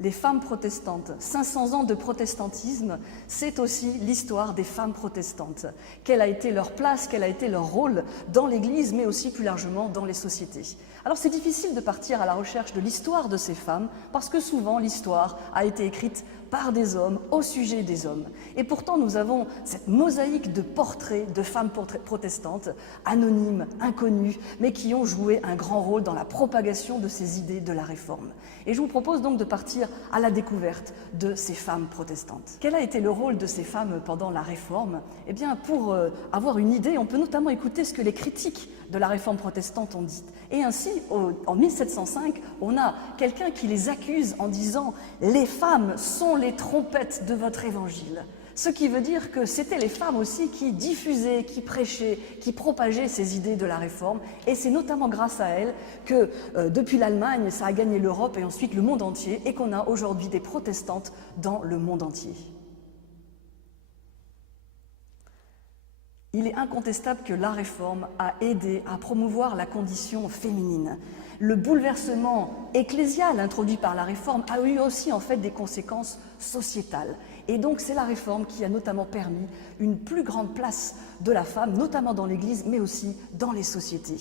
Les femmes protestantes, 500 ans de protestantisme, c'est aussi l'histoire des femmes protestantes. Quelle a été leur place, quel a été leur rôle dans l'Église, mais aussi plus largement dans les sociétés. Alors c'est difficile de partir à la recherche de l'histoire de ces femmes, parce que souvent l'histoire a été écrite par des hommes, au sujet des hommes. Et pourtant nous avons cette mosaïque de portraits de femmes protestantes, anonymes, inconnues, mais qui ont joué un grand rôle dans la propagation de ces idées de la Réforme. Et je vous propose donc de partir à la découverte de ces femmes protestantes. Quel a été le rôle de ces femmes pendant la Réforme? Eh bien, pour avoir une idée, on peut notamment écouter ce que les critiques de la Réforme protestante ont dit. Et ainsi, en 1705, on a quelqu'un qui les accuse en disant « Les femmes sont les trompettes de votre évangile ». Ce qui veut dire que c'était les femmes aussi qui diffusaient, qui prêchaient, qui propageaient ces idées de la Réforme. Et c'est notamment grâce à elles que, depuis l'Allemagne, ça a gagné l'Europe et ensuite le monde entier, et qu'on a aujourd'hui des protestantes dans le monde entier. Il est incontestable que la Réforme a aidé à promouvoir la condition féminine. Le bouleversement ecclésial introduit par la Réforme a eu aussi en fait des conséquences sociétales. Et donc c'est la Réforme qui a notamment permis une plus grande place de la femme, notamment dans l'Église, mais aussi dans les sociétés.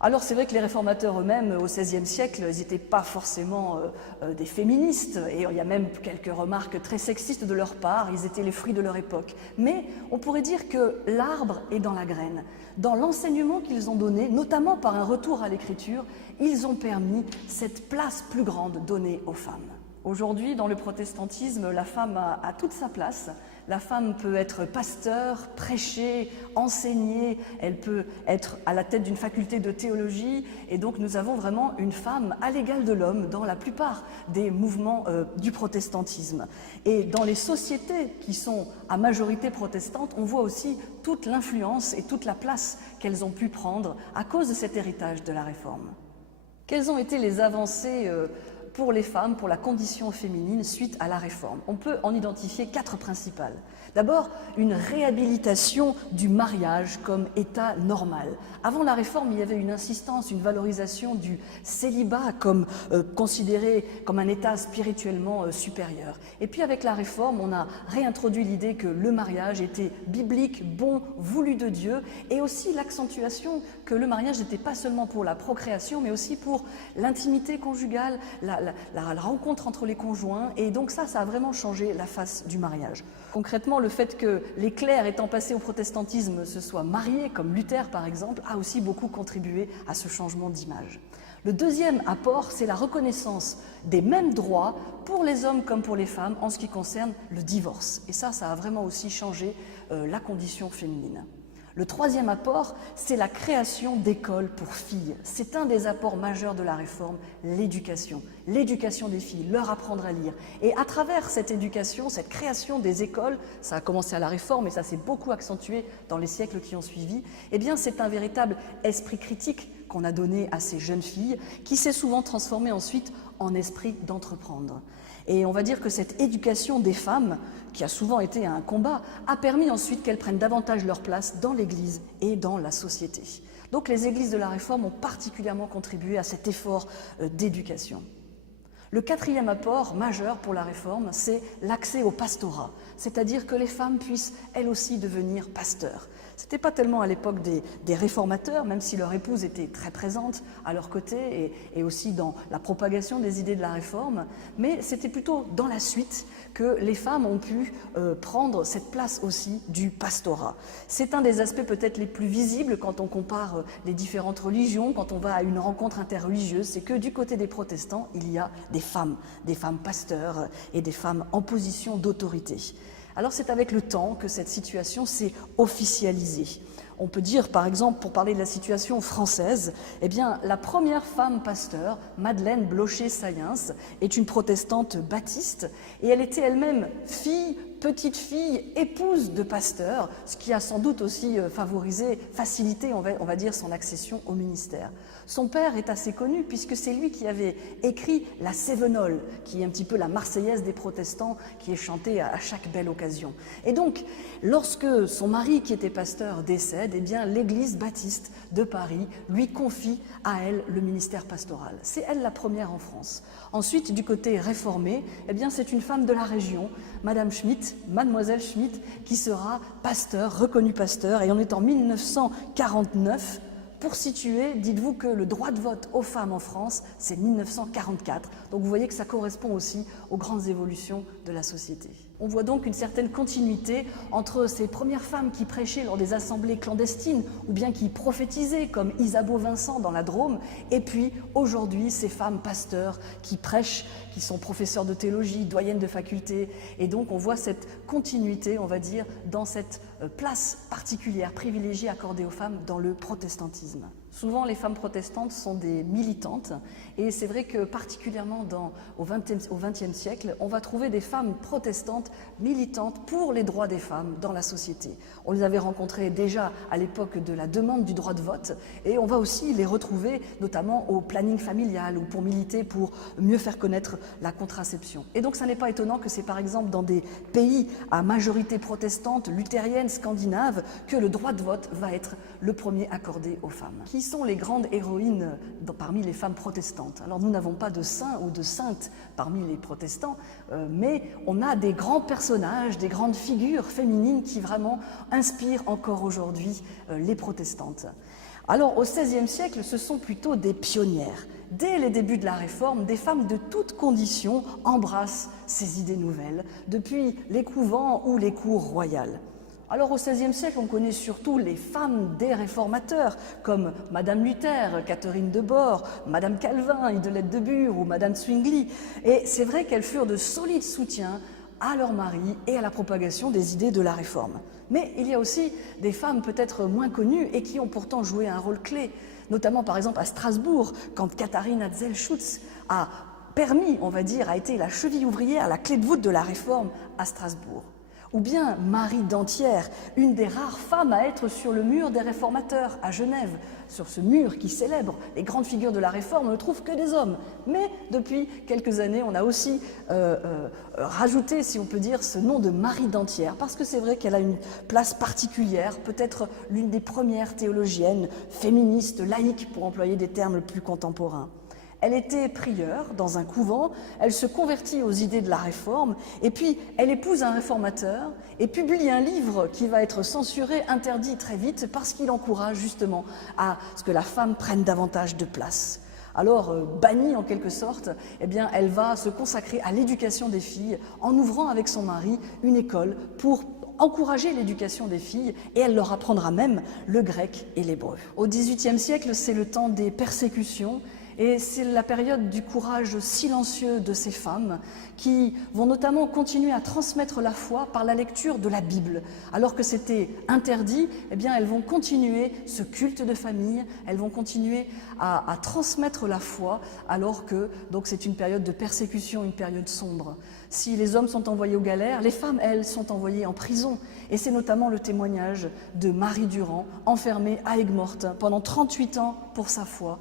Alors c'est vrai que les réformateurs eux-mêmes, au XVIe siècle, ils n'étaient pas forcément des féministes, et il y a même quelques remarques très sexistes de leur part, ils étaient les fruits de leur époque. Mais on pourrait dire que l'arbre est dans la graine. Dans l'enseignement qu'ils ont donné, notamment par un retour à l'écriture, ils ont permis cette place plus grande donnée aux femmes. Aujourd'hui, dans le protestantisme, la femme a toute sa place. La femme peut être pasteur, prêcher, enseigner, elle peut être à la tête d'une faculté de théologie, et donc nous avons vraiment une femme à l'égal de l'homme dans la plupart des mouvements du protestantisme. Et dans les sociétés qui sont à majorité protestante, on voit aussi toute l'influence et toute la place qu'elles ont pu prendre à cause de cet héritage de la Réforme. Quelles ont été les avancées pour les femmes, pour la condition féminine suite à la Réforme? On peut en identifier 4 principales. D'abord, une réhabilitation du mariage comme état normal. Avant la Réforme, il y avait une insistance, une valorisation du célibat comme considéré comme un état spirituellement supérieur. Et puis avec la Réforme, on a réintroduit l'idée que le mariage était biblique, bon, voulu de Dieu, et aussi l'accentuation que le mariage n'était pas seulement pour la procréation, mais aussi pour l'intimité conjugale, la rencontre entre les conjoints, et donc ça a vraiment changé la face du mariage. Concrètement, le fait que les clercs étant passés au protestantisme se soient mariés, comme Luther par exemple, a aussi beaucoup contribué à ce changement d'image. Le deuxième apport, c'est la reconnaissance des mêmes droits pour les hommes comme pour les femmes en ce qui concerne le divorce. Et ça a vraiment aussi changé la condition féminine. Le troisième apport, c'est la création d'écoles pour filles. C'est un des apports majeurs de la Réforme, l'éducation. L'éducation des filles, leur apprendre à lire. Et à travers cette éducation, cette création des écoles, ça a commencé à la Réforme et ça s'est beaucoup accentué dans les siècles qui ont suivi, eh bien c'est un véritable esprit critique qu'on a donné à ces jeunes filles, qui s'est souvent transformé ensuite en esprit d'entreprendre. Et on va dire que cette éducation des femmes, qui a souvent été un combat, a permis ensuite qu'elles prennent davantage leur place dans l'Église et dans la société. Donc les églises de la Réforme ont particulièrement contribué à cet effort d'éducation. Le quatrième apport majeur pour la Réforme, c'est l'accès au pastorat, c'est-à-dire que les femmes puissent elles aussi devenir pasteurs. Ce n'était pas tellement à l'époque des réformateurs, même si leur épouse était très présente à leur côté et aussi dans la propagation des idées de la Réforme, mais c'était plutôt dans la suite que les femmes ont pu prendre cette place aussi du pastorat. C'est un des aspects peut-être les plus visibles quand on compare les différentes religions, quand on va à une rencontre interreligieuse, c'est que du côté des protestants, il y a des femmes pasteurs et des femmes en position d'autorité. Alors c'est avec le temps que cette situation s'est officialisée. On peut dire, par exemple, pour parler de la situation française, eh bien, la première femme pasteur, Madeleine Blocher-Sayens, est une protestante baptiste et elle était elle-même fille, petite fille, épouse de pasteur, ce qui a sans doute aussi facilité, on va dire, son accession au ministère. Son père est assez connu puisque c'est lui qui avait écrit la Cévenole, qui est un petit peu la Marseillaise des protestants, qui est chantée à chaque belle occasion. Et donc, lorsque son mari, qui était pasteur, décède, décède, eh bien, l'Église baptiste de Paris lui confie à elle le ministère pastoral. C'est elle la première en France. Ensuite, du côté réformé, eh bien, c'est une femme de la région, Madame Schmitt, Mademoiselle Schmitt, qui sera pasteur, reconnue pasteur, et on est en 1949. Pour situer, dites-vous que le droit de vote aux femmes en France, c'est 1944. Donc vous voyez que ça correspond aussi aux grandes évolutions de la société. On voit donc une certaine continuité entre ces premières femmes qui prêchaient lors des assemblées clandestines ou bien qui prophétisaient comme Isabeau Vincent dans la Drôme, et puis aujourd'hui ces femmes pasteurs qui prêchent, qui sont professeurs de théologie, doyennes de faculté, et donc on voit cette continuité, on va dire, dans cette place particulière, privilégiée accordée aux femmes dans le protestantisme. Souvent, les femmes protestantes sont des militantes et c'est vrai que particulièrement au XXe siècle, on va trouver des femmes protestantes militantes pour les droits des femmes dans la société. On les avait rencontrées déjà à l'époque de la demande du droit de vote et on va aussi les retrouver notamment au planning familial ou pour militer pour mieux faire connaître la contraception. Et donc, ça n'est pas étonnant que c'est par exemple dans des pays à majorité protestante, luthérienne, scandinave, que le droit de vote va être le premier accordé aux femmes. Qui sont les grandes héroïnes parmi les femmes protestantes? Alors nous n'avons pas de saints ou de saintes parmi les protestants, mais on a des grands personnages, des grandes figures féminines qui vraiment inspirent encore aujourd'hui les protestantes. Alors au XVIe siècle, ce sont plutôt des pionnières. Dès les débuts de la Réforme, des femmes de toutes conditions embrassent ces idées nouvelles, depuis les couvents ou les cours royales. Alors au XVIe siècle, on connaît surtout les femmes des réformateurs, comme Madame Luther, Catherine de Bord, Madame Calvin, Idelette de Bure ou Madame Zwingli. Et c'est vrai qu'elles furent de solides soutiens à leur mari et à la propagation des idées de la Réforme. Mais il y a aussi des femmes peut-être moins connues et qui ont pourtant joué un rôle clé, notamment par exemple à Strasbourg, quand Katharina Zellschutz a permis, on va dire, a été la cheville ouvrière, la clé de voûte de la Réforme à Strasbourg. Ou bien Marie d'Antière, une des rares femmes à être sur le mur des réformateurs à Genève. Sur ce mur qui célèbre les grandes figures de la Réforme, on ne trouve que des hommes. Mais depuis quelques années, on a aussi rajouté, si on peut dire, ce nom de Marie d'Antière, parce que c'est vrai qu'elle a une place particulière, peut-être l'une des premières théologiennes féministes, laïques, pour employer des termes plus contemporains. Elle était prieure dans un couvent, elle se convertit aux idées de la Réforme, et puis elle épouse un réformateur et publie un livre qui va être censuré, interdit très vite, parce qu'il encourage justement à ce que la femme prenne davantage de place. Alors, bannie en quelque sorte, eh bien, elle va se consacrer à l'éducation des filles en ouvrant avec son mari une école pour encourager l'éducation des filles, et elle leur apprendra même le grec et l'hébreu. Au XVIIIe siècle, c'est le temps des persécutions, et c'est la période du courage silencieux de ces femmes qui vont notamment continuer à transmettre la foi par la lecture de la Bible. Alors que c'était interdit, eh bien elles vont continuer ce culte de famille, elles vont continuer à transmettre la foi, alors que donc c'est une période de persécution, une période sombre. Si les hommes sont envoyés aux galères, les femmes, elles, sont envoyées en prison. Et c'est notamment le témoignage de Marie Durand, enfermée à Aigues-Mortes pendant 38 ans pour sa foi,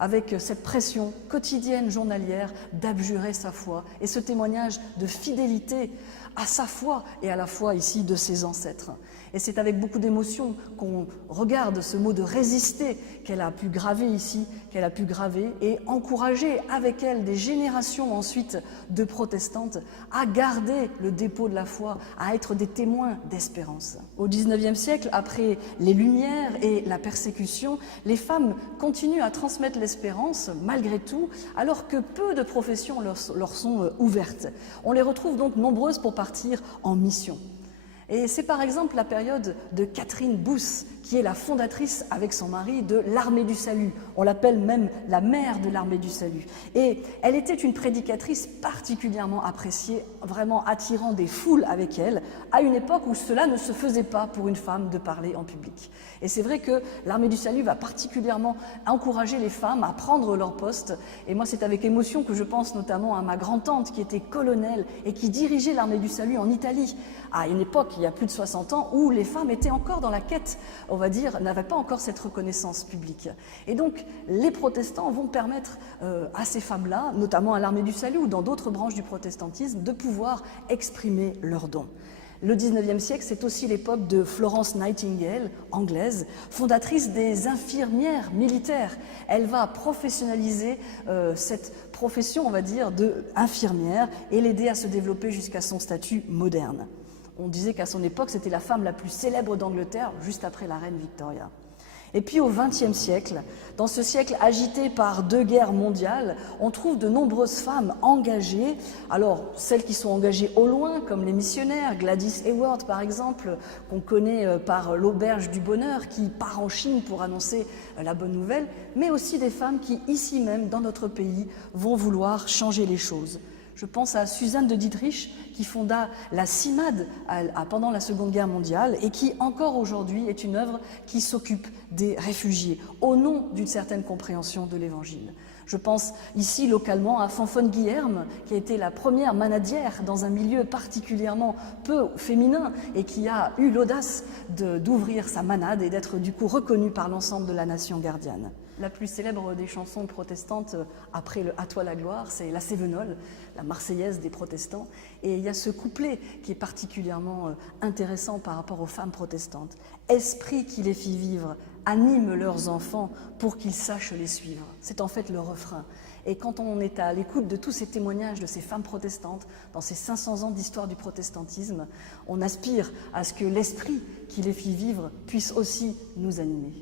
avec cette pression quotidienne, journalière, d'abjurer sa foi, et ce témoignage de fidélité à sa foi et à la foi ici de ses ancêtres. Et c'est avec beaucoup d'émotion qu'on regarde ce mot de résister qu'elle a pu graver ici, qu'elle a pu graver et encourager avec elle des générations ensuite de protestantes à garder le dépôt de la foi, à être des témoins d'espérance. Au XIXe siècle, après les Lumières et la persécution, les femmes continuent à transmettre l'espérance malgré tout, alors que peu de professions leur sont ouvertes. On les retrouve donc nombreuses pour partir en mission. Et c'est par exemple la période de Catherine Booth, qui est la fondatrice avec son mari de l'Armée du Salut. On l'appelle même la mère de l'Armée du Salut. Et elle était une prédicatrice particulièrement appréciée, vraiment attirant des foules avec elle, à une époque où cela ne se faisait pas pour une femme de parler en public. Et c'est vrai que l'Armée du Salut va particulièrement encourager les femmes à prendre leur poste. Et moi, c'est avec émotion que je pense notamment à ma grand-tante qui était colonelle et qui dirigeait l'Armée du Salut en Italie, à une époque, il y a plus de 60 ans, où les femmes étaient encore dans la quête, on va dire, n'avaient pas encore cette reconnaissance publique. Et donc, les protestants vont permettre à ces femmes-là, notamment à l'Armée du Salut ou dans d'autres branches du protestantisme, de pouvoir exprimer leurs dons. Le XIXe siècle, c'est aussi l'époque de Florence Nightingale, anglaise, fondatrice des infirmières militaires. Elle va professionnaliser cette profession, on va dire, d'infirmière et l'aider à se développer jusqu'à son statut moderne. On disait qu'à son époque, c'était la femme la plus célèbre d'Angleterre, juste après la reine Victoria. Et puis au XXe siècle, dans ce siècle agité par 2 guerres mondiales, on trouve de nombreuses femmes engagées. Alors, celles qui sont engagées au loin, comme les missionnaires, Gladys Hayward par exemple, qu'on connaît par l'Auberge du Bonheur, qui part en Chine pour annoncer la bonne nouvelle, mais aussi des femmes qui, ici même, dans notre pays, vont vouloir changer les choses. Je pense à Suzanne de Dietrich, qui fonda la CIMAD pendant la Seconde Guerre mondiale et qui, encore aujourd'hui, est une œuvre qui s'occupe des réfugiés, au nom d'une certaine compréhension de l'Évangile. Je pense ici localement à Fanfone Guilherme, qui a été la première manadière dans un milieu particulièrement peu féminin et qui a eu l'audace d'ouvrir sa manade et d'être du coup reconnue par l'ensemble de la nation gardienne. La plus célèbre des chansons protestantes après le « À toi la gloire », c'est la Cévenole, la Marseillaise des protestants. Et il y a ce couplet qui est particulièrement intéressant par rapport aux femmes protestantes. « Esprit qui les fit vivre, anime leurs enfants pour qu'ils sachent les suivre ». C'est en fait le refrain. Et quand on est à l'écoute de tous ces témoignages de ces femmes protestantes, dans ces 500 ans d'histoire du protestantisme, on aspire à ce que l'esprit qui les fit vivre puisse aussi nous animer.